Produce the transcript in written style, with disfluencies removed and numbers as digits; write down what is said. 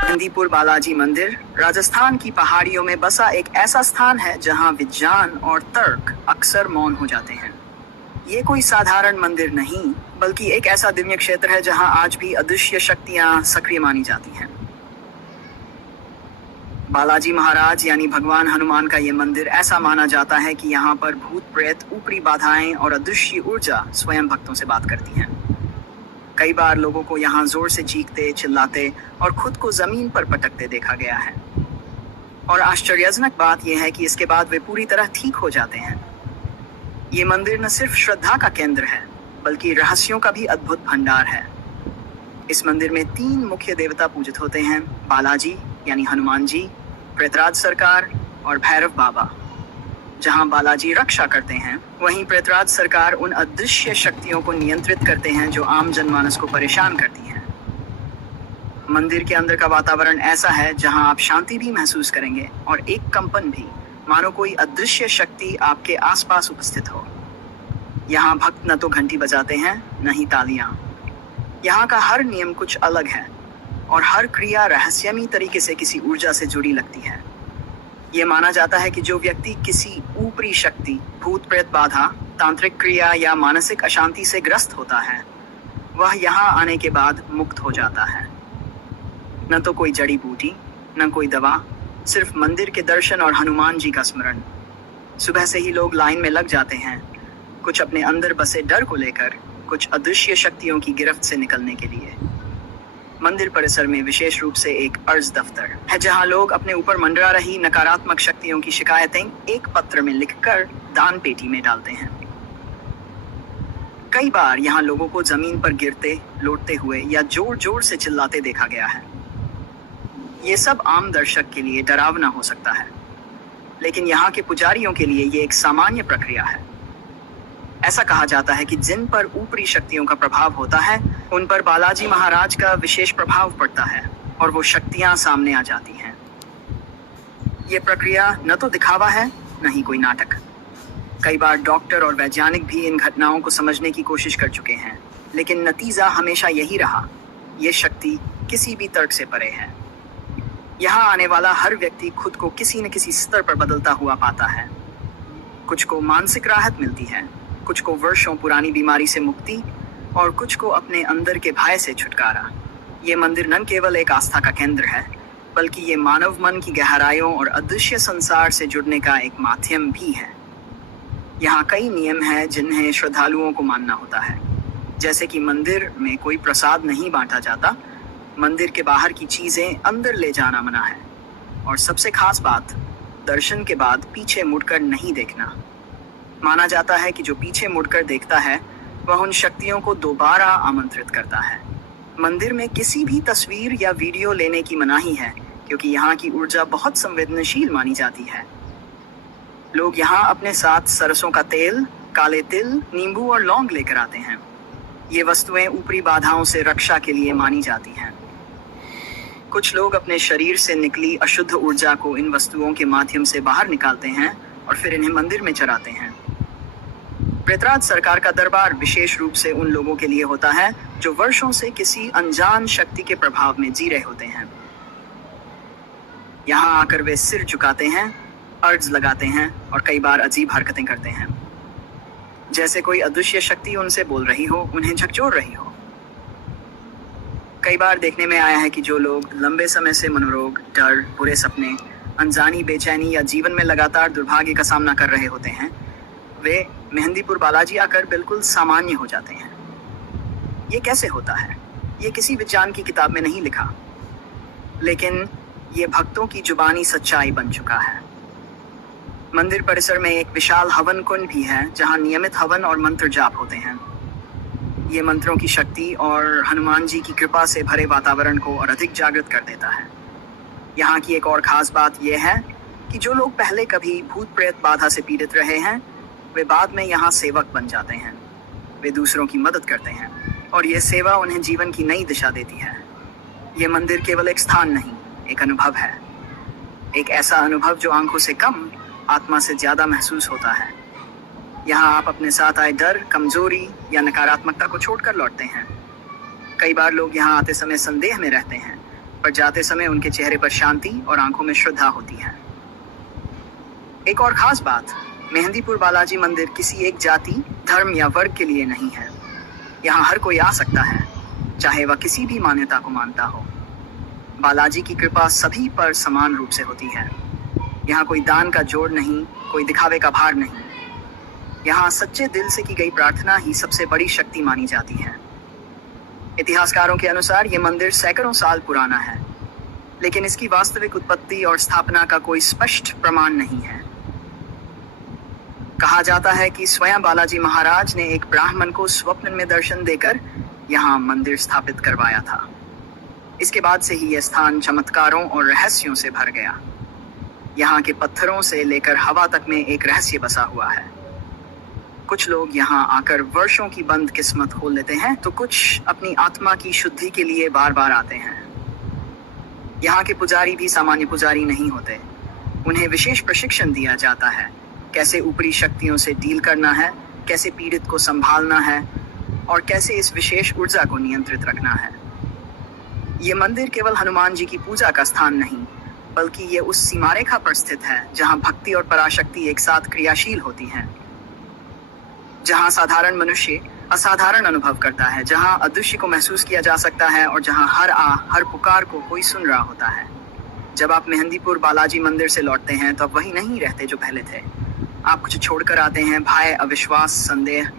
मेहंदीपुर बालाजी मंदिर राजस्थान की पहाड़ियों में बसा एक ऐसा स्थान है जहां विज्ञान और तर्क अक्सर मौन हो जाते हैं। ये कोई साधारण मंदिर नहीं, बल्कि एक ऐसा दिव्य क्षेत्र है जहां आज भी अदृश्य शक्तियां सक्रिय मानी जाती हैं। बालाजी महाराज यानी भगवान हनुमान का ये मंदिर ऐसा माना जाता है कि यहाँ पर भूत प्रेत, ऊपरी बाधाएं और अदृश्य ऊर्जा स्वयं भक्तों से बात करती हैं। कई बार लोगों को यहाँ जोर से चीखते, चिल्लाते और खुद को जमीन पर पटकते देखा गया है। और आश्चर्यजनक बात यह है कि इसके बाद वे पूरी तरह ठीक हो जाते हैं। ये मंदिर न सिर्फ श्रद्धा का केंद्र है, बल्कि रहस्यों का भी अद्भुत भंडार है। इस मंदिर में 3 मुख्य देवता पूजित होते हैं: बालाजी यानी हनुमान जी, प्रेतराज सरकार और भैरव बाबा। जहां बालाजी रक्षा करते हैं, वहीं प्रेतराज सरकार उन अदृश्य शक्तियों को नियंत्रित करते हैं जो आम जनमानस को परेशान करती हैं। मंदिर के अंदर का वातावरण ऐसा है जहां आप शांति भी महसूस करेंगे और एक कंपन भी, मानो कोई अदृश्य शक्ति आपके आसपास उपस्थित हो। यहाँ भक्त न तो घंटी बजाते हैं, न ही तालियां। यहाँ का हर नियम कुछ अलग है और हर क्रिया रहस्यमयी तरीके से किसी ऊर्जा से जुड़ी लगती है। ये माना जाता है कि जो व्यक्ति किसी ऊपरी शक्ति, भूत प्रेत बाधा, तांत्रिक क्रिया या मानसिक अशांति से ग्रस्त होता है, वह यहाँ आने के बाद मुक्त हो जाता है। न तो कोई जड़ी बूटी, न कोई दवा, सिर्फ मंदिर के दर्शन और हनुमान जी का स्मरण। सुबह से ही लोग लाइन में लग जाते हैं, कुछ अपने अंदर बसे डर को लेकर, कुछ अदृश्य शक्तियों की गिरफ्त से निकलने के लिए। मंदिर परिसर में विशेष रूप से एक अर्ज दफ्तर है जहां लोग अपने ऊपर मंडरा रही नकारात्मक शक्तियों की शिकायतें एक पत्र में लिखकर दान पेटी में डालते हैं। कई बार यहां लोगों को जमीन पर गिरते, लौटते हुए या जोर जोर से चिल्लाते देखा गया है। ये सब आम दर्शक के लिए डरावना हो सकता है, लेकिन यहाँ के पुजारियों के लिए ये एक सामान्य प्रक्रिया है। ऐसा कहा जाता है कि जिन पर ऊपरी शक्तियों का प्रभाव होता है, उन पर बालाजी महाराज का विशेष प्रभाव पड़ता है और वो शक्तियां सामने आ जाती हैं। ये प्रक्रिया न तो दिखावा है, न ही कोई नाटक। कई बार डॉक्टर और वैज्ञानिक भी इन घटनाओं को समझने की कोशिश कर चुके हैं, लेकिन नतीजा हमेशा यही रहा: ये शक्ति किसी भी तर्क से परे है। यहाँ आने वाला हर व्यक्ति खुद को किसी न किसी स्तर पर बदलता हुआ पाता है। कुछ को मानसिक राहत मिलती है, कुछ को वर्षों पुरानी बीमारी से मुक्ति और कुछ को अपने अंदर के भय से छुटकारा। ये मंदिर न केवल एक आस्था का केंद्र है, बल्कि ये मानव मन की गहराइयों और अदृश्य संसार से जुड़ने का एक माध्यम भी है। यहाँ कई नियम हैं जिन्हें श्रद्धालुओं को मानना होता है, जैसे कि मंदिर में कोई प्रसाद नहीं बांटा जाता, मंदिर के बाहर की चीजें अंदर ले जाना मना है, और सबसे खास बात, दर्शन के बाद पीछे मुड़कर नहीं देखना। माना जाता है कि जो पीछे मुड़कर देखता है, वह उन शक्तियों को दोबारा आमंत्रित करता है। मंदिर में किसी भी तस्वीर या वीडियो लेने की मनाही है, क्योंकि यहाँ की ऊर्जा बहुत संवेदनशील मानी जाती है। लोग यहाँ अपने साथ सरसों का तेल, काले तिल, नींबू और लौंग लेकर आते हैं। ये वस्तुएं ऊपरी बाधाओं से रक्षा के लिए मानी जाती हैं। कुछ लोग अपने शरीर से निकली अशुद्ध ऊर्जा को इन वस्तुओं के माध्यम से बाहर निकालते हैं और फिर इन्हें मंदिर में चढ़ाते हैं। प्रेतराज सरकार का दरबार विशेष रूप से उन लोगों के लिए होता है जो वर्षों से किसी अनजान शक्ति के प्रभाव में जी रहे होते हैं। यहाँ आकर वे सिर झुकाते हैं, अर्ज लगाते हैं और कई बार अजीब हरकतें करते हैं, जैसे कोई अदृश्य शक्ति उनसे बोल रही हो, उन्हें झकझोर रही हो। कई बार देखने में आया है कि जो लोग लंबे समय से मनोरोग, डर, बुरे सपने, अनजानी बेचैनी या जीवन में लगातार दुर्भाग्य का सामना कर रहे होते हैं, वे मेहंदीपुर बालाजी आकर बिल्कुल सामान्य हो जाते हैं। ये कैसे होता है? ये किसी विज्ञान की किताब में नहीं लिखा, लेकिन ये भक्तों की जुबानी सच्चाई बन चुका है। मंदिर परिसर में एक विशाल हवन कुंड भी है, जहां नियमित हवन और मंत्र जाप होते हैं। ये मंत्रों की शक्ति और हनुमान जी की कृपा से भरे वातावरण को और अधिक जागृत कर देता है। यहाँ की एक और खास बात यह है कि जो लोग पहले कभी भूत प्रेत बाधा से पीड़ित रहे हैं, वे बाद में यहाँ सेवक बन जाते हैं। वे दूसरों की मदद करते हैं और ये सेवा उन्हें जीवन की नई दिशा देती है। ये मंदिर केवल एक स्थान नहीं, एक अनुभव है। एक ऐसा अनुभव जो आंखों से कम, आत्मा से ज्यादा महसूस होता है। यहाँ आप अपने साथ आए डर, कमजोरी या नकारात्मकता को छोड़कर लौटते हैं। कई बार लोग यहाँ आते समय संदेह में रहते हैं, पर जाते समय उनके चेहरे पर शांति और आंखों में श्रद्धा होती है। एक और खास बात, मेहंदीपुर बालाजी मंदिर किसी एक जाति, धर्म या वर्ग के लिए नहीं है। यहाँ हर कोई आ सकता है, चाहे वह किसी भी मान्यता को मानता हो। बालाजी की कृपा सभी पर समान रूप से होती है। यहाँ कोई दान का जोड़ नहीं, कोई दिखावे का भार नहीं। यहाँ सच्चे दिल से की गई प्रार्थना ही सबसे बड़ी शक्ति मानी जाती है। इतिहासकारों के अनुसार ये मंदिर सैकड़ों साल पुराना है, लेकिन इसकी वास्तविक उत्पत्ति और स्थापना का कोई स्पष्ट प्रमाण नहीं है। कहा जाता है कि स्वयं बालाजी महाराज ने एक ब्राह्मण को स्वप्न में दर्शन देकर यहाँ मंदिर स्थापित करवाया था। इसके बाद से ही यह स्थान चमत्कारों और रहस्यों से भर गया। यहाँ के पत्थरों से लेकर हवा तक में एक रहस्य बसा हुआ है। कुछ लोग यहाँ आकर वर्षों की बंद किस्मत खोल लेते हैं, तो कुछ अपनी आत्मा की शुद्धि के लिए बार बार आते हैं। यहाँ के पुजारी भी सामान्य पुजारी नहीं होते। उन्हें विशेष प्रशिक्षण दिया जाता है, कैसे ऊपरी शक्तियों से डील करना है, कैसे पीड़ित को संभालना है और कैसे इस विशेष ऊर्जा को नियंत्रित रखना है। ये मंदिर केवल हनुमान जी की पूजा का स्थान नहीं, बल्कि ये उस सीमारेखा पर स्थित है जहाँ भक्ति और पराशक्ति एक साथ क्रियाशील होती हैं, जहाँ साधारण मनुष्य असाधारण अनुभव करता है, जहाँ अदृश्य को महसूस किया जा सकता है और जहाँ हर पुकार को कोई सुन रहा होता है। जब आप मेहंदीपुर बालाजी मंदिर से लौटते हैं तो आप वही नहीं रहते जो पहले थे। आप कुछ छोड़कर आते हैं, भय, अविश्वास, संदेह